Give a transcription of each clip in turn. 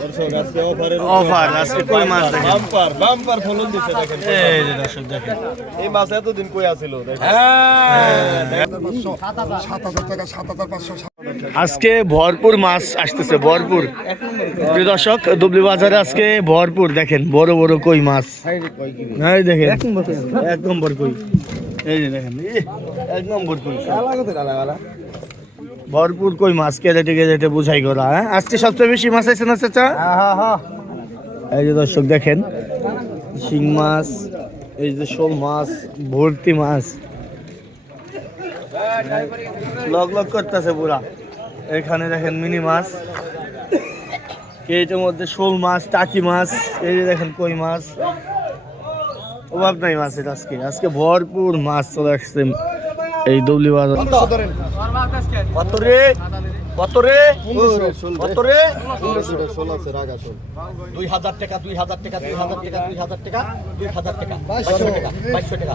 আজকে অফার আজকে কই মাছ দেখেন? বাম্পার বাম্পার ফলন দিচ্ছে দেখেন। এই যে দর্শক দেখেন। এই মাছ এতদিন কই আছিল? দেখেন। সাত হাজার টাকা সাত হাজার পাঁচশো আজকে ভরপুর মাছ আসতেছে ভরপুর। প্রিয় দর্শক দুবলি বাজারে আজকে ভরপুর দেখেন বড় বড় কই মাছ। এই দেখেন এক নম্বর কই। এই যে দেখেন এক নম্বর কই। ভরপুর কই মাছ? কেটে কেটে বুঝাই করা হ্যাঁ? আজকে সবচেয়ে বেশি মাছ আছে না চাচা? এই যে দর্শক, দেখেন। শিং মাছ, এই যে শোল মাছ, ভর্তি মাছ। লগ লগ করতেছে পুরা। এখানে দেখেন মিনি মাছ। এইটার মধ্যে শোল মাছ, টাকি মাছ, এই যে দেখেন কই মাছ। অভাব নাই মাছের আজকে। আজকে ভরপুর মাছ চলে আসছে। এই দৌলি বাজার কত রে? কত রে? কত রে? দুই হাজার টাকা, দুই হাজার টাকা, দুই হাজার টাকা, দুই হাজার টাকা, দুই হাজার টাকা, বাইশশো টাকা বাইশশো টাকা।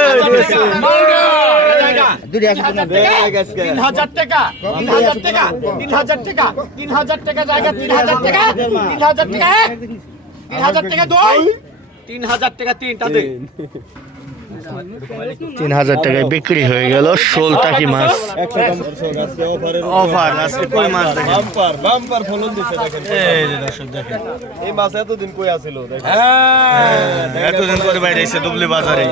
তিন হাজার টাকা। তিন হাজার টাকা। তিন হাজার টাকা। তিন হাজার টাকা জায়গা তিন হাজার টাকা। তিন হাজার টাকা তিন হাজার টাকা দুই তিন হাজার টাকা তিন তাদের তিন হাজার টাকায় বিক্রি হয়ে গেল শোল টাকি মাছ। অফার আজকে কই মাছ দেখেন? বাম্পার বাম্পার ফলন দেখেন। এই যে দর্শক দেখেন। এই মাছ এতদিন কই আছিল দেখেন? এতদিন করে বাইরে এসে দুবলি বাজারে।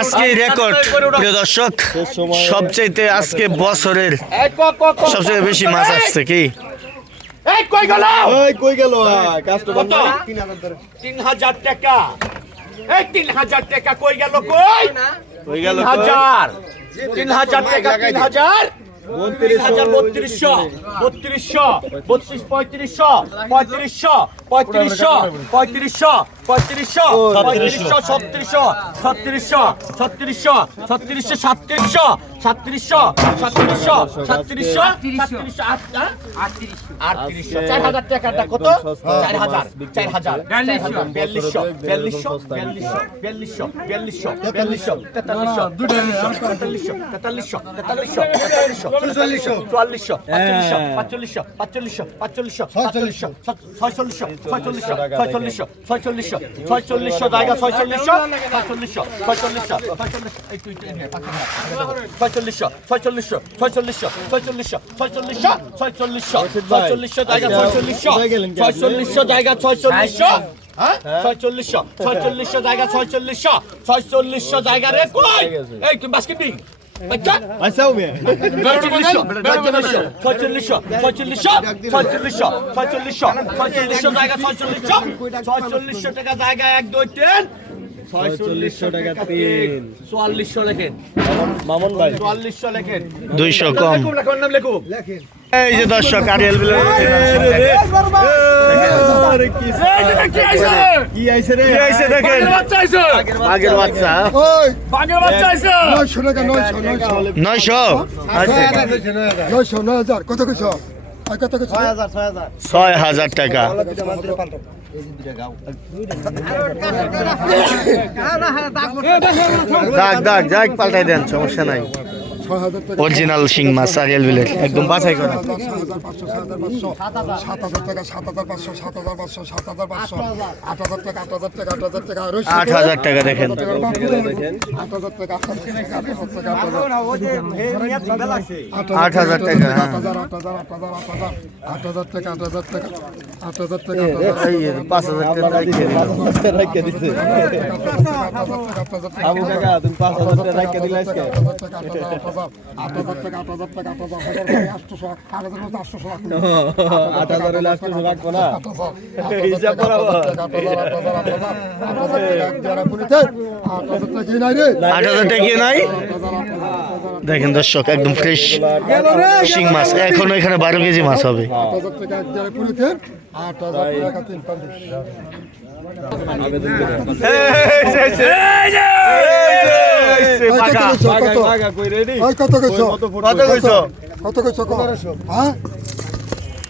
আজকে রেকর্ড প্রিয় দর্শক সবচাইতে আজকে বছরের সবচেয়ে বেশি মাছ আসছে কি কই গেল? তিন হাজার টাকা এই তিন হাজার টাকা কই গেল কই কই গেল হাজার তিন হাজার টাকা তিন হাজার তিন হাজার বত্রিশশো বত্রিশশো বত্রিশ পঁয়ত্রিশশো পঁয়ত্রিশশো পঁয়ত্রিশশো পঁয়ত্রিশশো পঁয়ত্রিশশো পঁয়ত্রিশশো ছত্রিশশো। ছত্রিশশো ছত্রিশশো ছত্রিশশো সাতত্রিশশো সাতত্রিশশো সাতত্রিশশো সাতত্রিশশো সাতত্রিশশো আট? আটত্রিশশো। চার হাজার টাকাটা কত? চার হাজার চার হাজার। বিয়াল্লিশশো বিয়াল্লিশশো বিয়াল্লিশশো বিয়াল্লিশশো বিয়াল্লিশশো বিয়াল্লিশশো তেতাল্লিশশো। তেতাল্লিশশো তেতাল্লিশশো তেতাল্লিশশো তেতাল্লিশশো চুয়াল্লিশশো চুয়াল্লিশশো পাঁচচল্লিশশো পাঁচচল্লিশশো পাঁচচল্লিশশো পাঁচচল্লিশশো ছয়চল্লিশশো। ছয়চল্লিশশো ছয়চল্লিশশো ছয়চল্লিশশো ছয়চল্লিশশো জায়গা ছয়চল্লিশশো? ছয়চল্লিশশো ছয়চল্লিশশো ছয়চল্লিশশো হাজার। ছয়চল্লিশশো ছয়চল্লিশশো ছয়চল্লিশশো ছয়চল্লিশশো ছয়চল্লিশশো ছয়চল্লিশশো ছয়চল্লিশশো জায়গা ছয়চল্লিশশো ছয়চল্লিশশো জায়গা ছয়চল্লিশশো হ্যাঁ? ছয়চল্লিশশো ছয়চল্লিশশো জায়গা ছয়চল্লিশশো ছয়চল্লিশশো জায়গা রে কই? এই তুই বাস টাকা জায়গায় এক দুই তিন ছয়চল্লিশশো টাকা তিন। দুইশো কম। লেখুন নাম কি আইছে? রে? কি আইছে দেখেন। বাচ্চা আইছে। বাঘের বাচ্চা। ওই। বাঘের বাচ্চা আইছে। 900 কত কইছো? ছয় হাজার টাকা। দাগ দাগ দাগ পাল্টাই দেন সমস্যা নাই। অরিজিনাল শিং মাছ আরিয়াল বিলের একদম বাছাই করা আট হাজার টাকা দেখেন আট হাজার টাকা আট হাজার টাকা আট হাজার টাকা আট হাজার টাকা পাঁচ হাজার টাকা রেখে দিচ্ছে আবু কাকা তুমি পাঁচ হাজার টাকা রেখে দিলে আজকে দেখেন দর্শক একদম ফ্রেশ শিং মাছ এখন এখানে বারো কেজি মাছ হবে আট টাকা কত? কইছো? কত কইছো? কত কইছো? কত? কইছো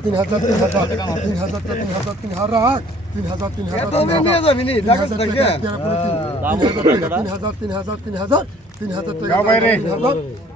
তিন হাজার তিন হাজার তিন হাজার তিন হাজার তিন হাজার তিন হাজার তিন হাজার তিন হাজার তিন হাজার তিন হাজার তিন হাজার তিন হাজার তিন হাজার টাকা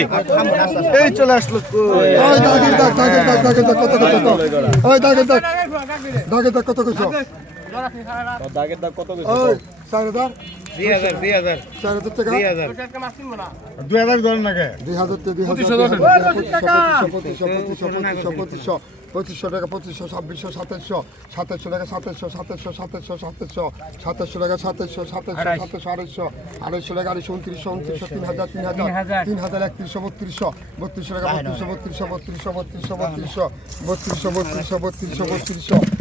কই এই চলে আসলো কত কত ওই দাগে দাগ দাগে দাগ কত কত দাগে দাগ কত কত ওই 4000 2000 2000 4000 টাকা? টাকা 2000 টাকা 2500 পঁচিশশো টাকা পঁচিশশো ছাব্বিশশো সাতাশশো সাতাশশো টাকা সাতাশশো সাতাশশো সাতাশশো সাতাশশো সাতাশশো টাকা সাতাশশো সাতাশশো সাতাশশো আড়াইশো আড়াইশো টাকা আড়াইশো উনত্রিশশো উনত্রিশশো তিন হাজার তিন হাজার তিন হাজার। একত্রিশশো বত্রিশশো বত্রিশশো টাকা বত্রিশশো বত্রিশশো বত্রিশশো বত্রিশশো বত্রিশশো বত্রিশশো বত্রিশশো বত্রিশশো বত্রিশশো বত্রিশশো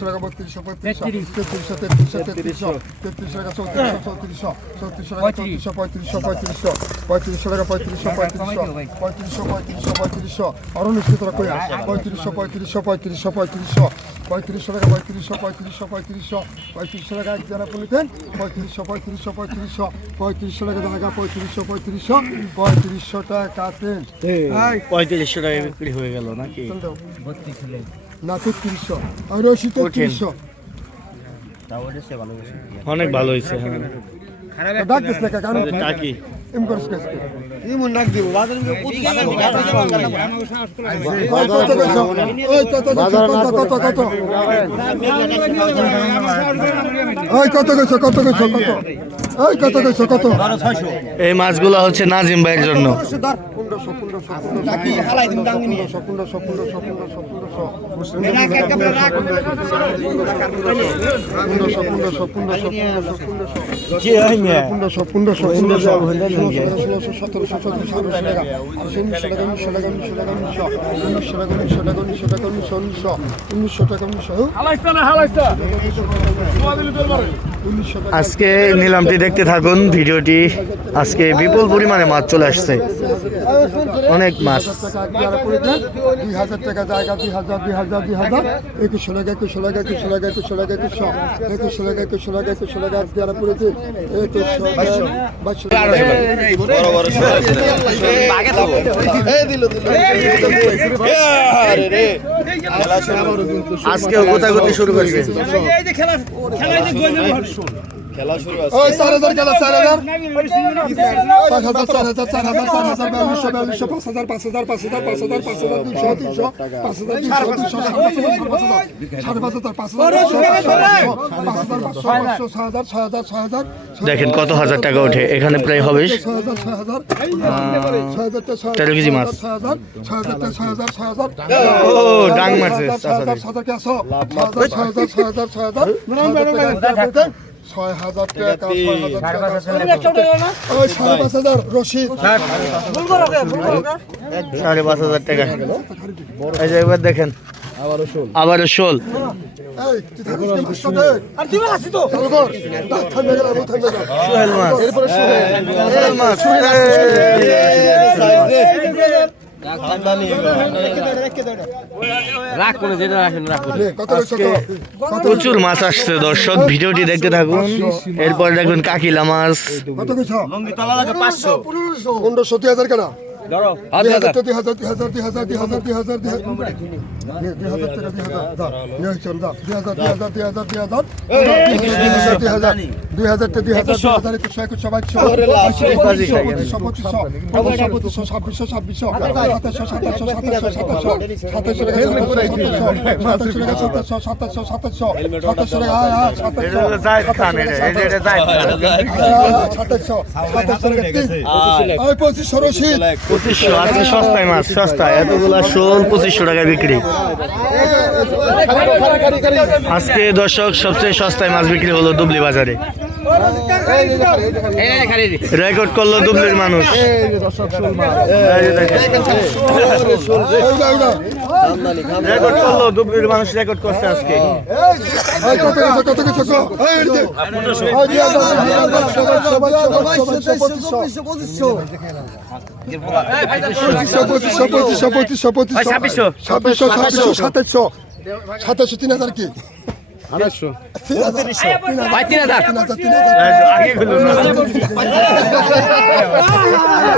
টাকা বত্রিশশো বত্রিশশো তেত্রিশশো তেত্রিশশো তেত্রিশশো তেত্রিশশো টাকা চৌত্রিশশো চৌত্রিশশো চৌত্রিশশো টাকা চৌত্রিশশো পঁয়ত্রিশশো পঁয়ত্রিশশো পঁয়ত্রিশশো টাকা পঁয়ত্রিশশো পঁয়ত্রিশশো পঁয়ত্রিশশো পঁয়ত্রিশশো পঁয়ত্রিশশো অরুণিশ্চিত টাকা কই পঁয়ত্রিশশো পঁয়ত্রিশশো পঁয়ত্রিশশো পঁয়ত্রিশশো পঁয়ত্রিশশো টাকা পঁয়ত্রিশশো পঁয়ত্রিশশো পঁয়ত্রিশশো পঁয়ত্রিশশো টাকা এক জায়গা পুলিতেন পঁয়ত্রিশশো পঁয়ত্রিশশো পঁয়ত্রিশশো পঁয়ত্রিশশো টাকা জায়গা পঁয়ত্রিশশো পঁয়ত্রিশশো পঁয়ত্রিশশো টাকা তেল পঁয়ত্রিশশো টাকা বিক্রি হয়ে গেল নাকি না তিরিশশো আর রশি তিরিশশো অনেক ভালো হয়েছে হ্যাঁ। ডাক দিস না কারণ এম করিস এই মাছগুলো হচ্ছে নাজিম ভাইয়ের জন্য ষোলোশো সতেরোশো আজকে নিলামটি দেখতে থাকুন ভিডিওটি আজকে বিপুল পরিমাণে মাছ চলে আসছে অনেক মাছ দুই হাজার টাকা জায়গা দুই হাজার দুই হাজার দুই হাজার একুশশো টাকা একুশশো টাকা একুশশো টাকা একুশশো টাকা একুশশো একুশশো টাকা একুশশো টাকা একুশশো টাকা যারা পড়েছে একুশশো বাইশশো আজকে গোতাগতি শুরু। করেছে। চার খেলা শুরু হাজার ওই 4000 খেলা 4000 5000 4000 হাজার 4000 হাজার 5000 5000 5000 5000 5000 200 300 দেখেন কত হাজার টাকা ওঠে এখানে প্রায় হবে তেরো কেজি মাছ ও ডাং হাজার ছয় হাজার টাকা সাড়ে পাঁচ হাজার রশিদ। সাড়ে পাঁচ হাজার। টাকা। এই যে একবার দেখেন। আবার শোল। মাছ। প্রচুর মাছ আসছে দর্শক ভিডিওটি দেখতে থাকুন এরপরে দেখবেন কাকিলা মাছ পনেরোশো দুই হাজার হাজার হাজার ছাব্বিশশো ছাব্বিশশো পঁচিশশো আজকে সস্তায় মাছ এতগুলা পঁচিশশো টাকা বিক্রি আজকে দর্শক সবচেয়ে সস্তায় মাছ বিক্রি হলো দুবলি বাজারে রেকর্ড করল দুবলির মানুষ। রেকর্ড করল দুবলির মানুষ রেকর্ড করছে আজকে কত কিছু কত কিছু এই এদিকে ওই দিয়া দাও সবাই সবাই সবাই পঁচিশশো পঁচিশশো পঁচিশশো পঁচিশশো পঁচিশশো পঁচিশশো ছাব্বিশশো ছাব্বিশশো ছাব্বিশশো সাতাশশো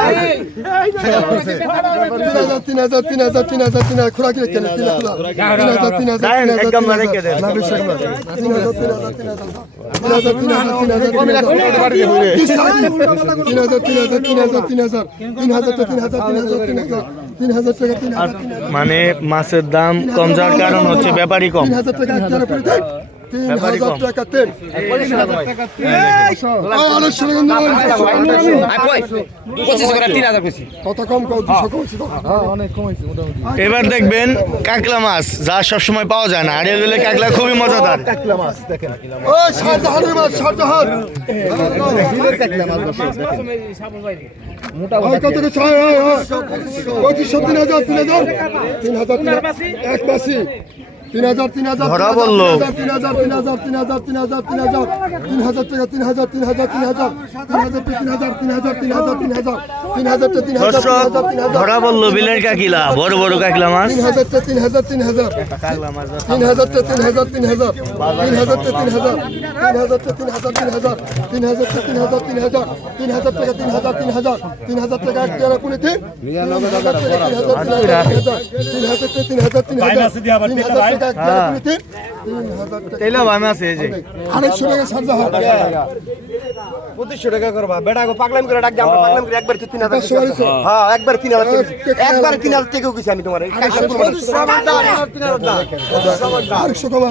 সাতাশশো তিন হাজার কি আড়াইশো তিন হাজার তিন হাজার তিন হাজার তিন হাজার আগে গুলো না। তিন হাজার তিন হাজার তিন হাজার তিন হাজার খোরাকি রেখে তিন হাজার তিন হাজার তিন হাজার তিন হাজার তিন রেখে দেন। হাজার না বেশি না তিন হাজার তিন হাজার তিন হাজার তিন হাজার তিন হাজার তিন হাজার তিন হাজার তিন হাজার তিন হাজার তিন হাজার তিন হাজার তিন হাজার তিন হাজার তিন হাজার তিন হাজার তিন হাজার তিন হাজার মানে মাছের দাম কম যাওয়ার কারণ হচ্ছে ব্যাপারই কম তিন হাজার টাকা একটা পরে দেন তিন ব্যাপারই হাজার কম। টাকা তেল আড়াইশো টাকা পঁচিশ করে তিন হাজার মানে মাছের দাম কম যাওয়ার কারণ হচ্ছে ব্যাপারই কম। এবার দেখবেন কাকলা মাছ যা সবসময় পাওয়া যায় না। আড়িয়া গেলে কাকলা খুবই মজাদার। মাছ দেখেন। কত হয় হয়। পঁচিশশো তিন হাজার তিন হাজার। তিন হাজার তিন হাজার। এক মাসি। তিন হাজার তিন হাজার ধরা বলল। তিন হাজার তিন হাজার তিন হাজার তিন হাজার তিন হাজার তিন হাজার টাকা তিন হাজার তিন হাজার তিন হাজার তিন হাজার তিন হাজার তিন হাজার তিন হাজার তিন হাজার তিন হাজার তিন হাজার তিন হাজার ধরা বলল বিলের কাকিলা বড় বড় কাকলা মাছ তিন হাজার তিন হাজার তিন হাজার তিন হাজার তিন হাজার তিন হাজার তিন হাজার তিন হাজার তিন হাজার তিন হাজার তিন হাজার তিন হাজার তিন হাজার তিন হাজার তিন হাজার টাকা তিন হাজার তিন হাজার তিন হাজার টাকা এক টাকা পুনে তিন তিন হাজার তিন হাজার তিন হাজার তিন হাজার তিন হাজার তিন হাজার তিন হাজার টাকা পুনে তিন হাজার টাকা ভাই আছে এই যে। আড়াইশো টাকা সারজাহান পঁচিশশো টাকা করবা বেটা গো পাগলাম করে ডাক আমরা পাগলাম করে একবার তিন হাজার হ্যাঁ একবার তিন হাজার একবার তিন হাজার টাকাও গেছি আমি তোমার। এই কাজটা তোমার। আড়াইশো কমা।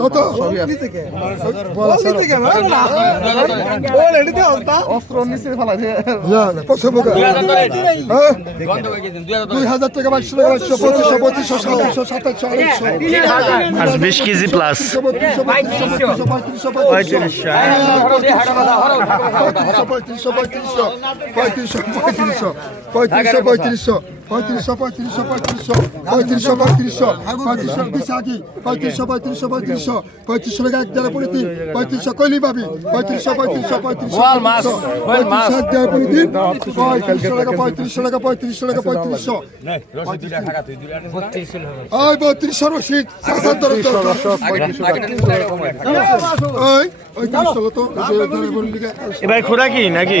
কত বিশ কেজি প্লাস পঁয়ত্রিশশো পঁয়ত্রিশশো পঁয়ত্রিশশো পঁয়ত্রিশশো পঁয়ত্রিশশো পঁয়ত্রিশশো পঁয়ত্রিশশো পঁয়ত্রিশশো পঁয়ত্রিশশো পঁয়ত্রিশশো পঁয়ত্রিশশো পঁয়ত্রিশশো বিশাখি পঁয়ত্রিশশো পঁয়ত্রিশশো পঁয়ত্রিশশো পঁয়ত্রিশশো টাকা এক দেড় পলিথিন পঁয়ত্রিশশো কলি পাবি পঁয়ত্রিশশো পঁয়ত্রিশশো পঁয়ত্রিশশো পঁয়ত্রিশশো এক দেড় পলিথিন পঁয়ত্রিশশো টাকা পঁয়ত্রিশশো টাকা পঁয়ত্রিশশো টাকা পঁয়ত্রিশশো ওই বত্রিশশো রসিদ এবার খোরা কি নাকি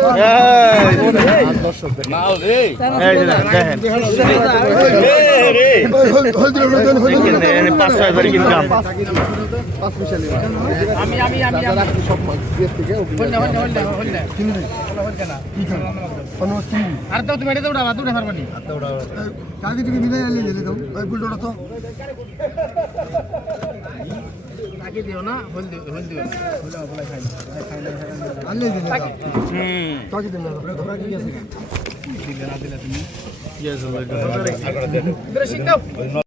যে দেখেন। এই যে দেখেন, দেখেন হলদি হলদি হলদি দেখেন, এখানে পাঁচ ছয় হাজার ইনকাম পাঁচ মিশালি আমি আমি আমি আমি সব মাছ বিয়ের থেকে দিও না তুমি এটা উড়াবা তুই পারবা নি তুমি আনলি দাও ওই বুলডোটা তো দিও। না। হলদে কি আছে? দিলে দাও হুম কাকে দিলে। দাও শিখ দাও।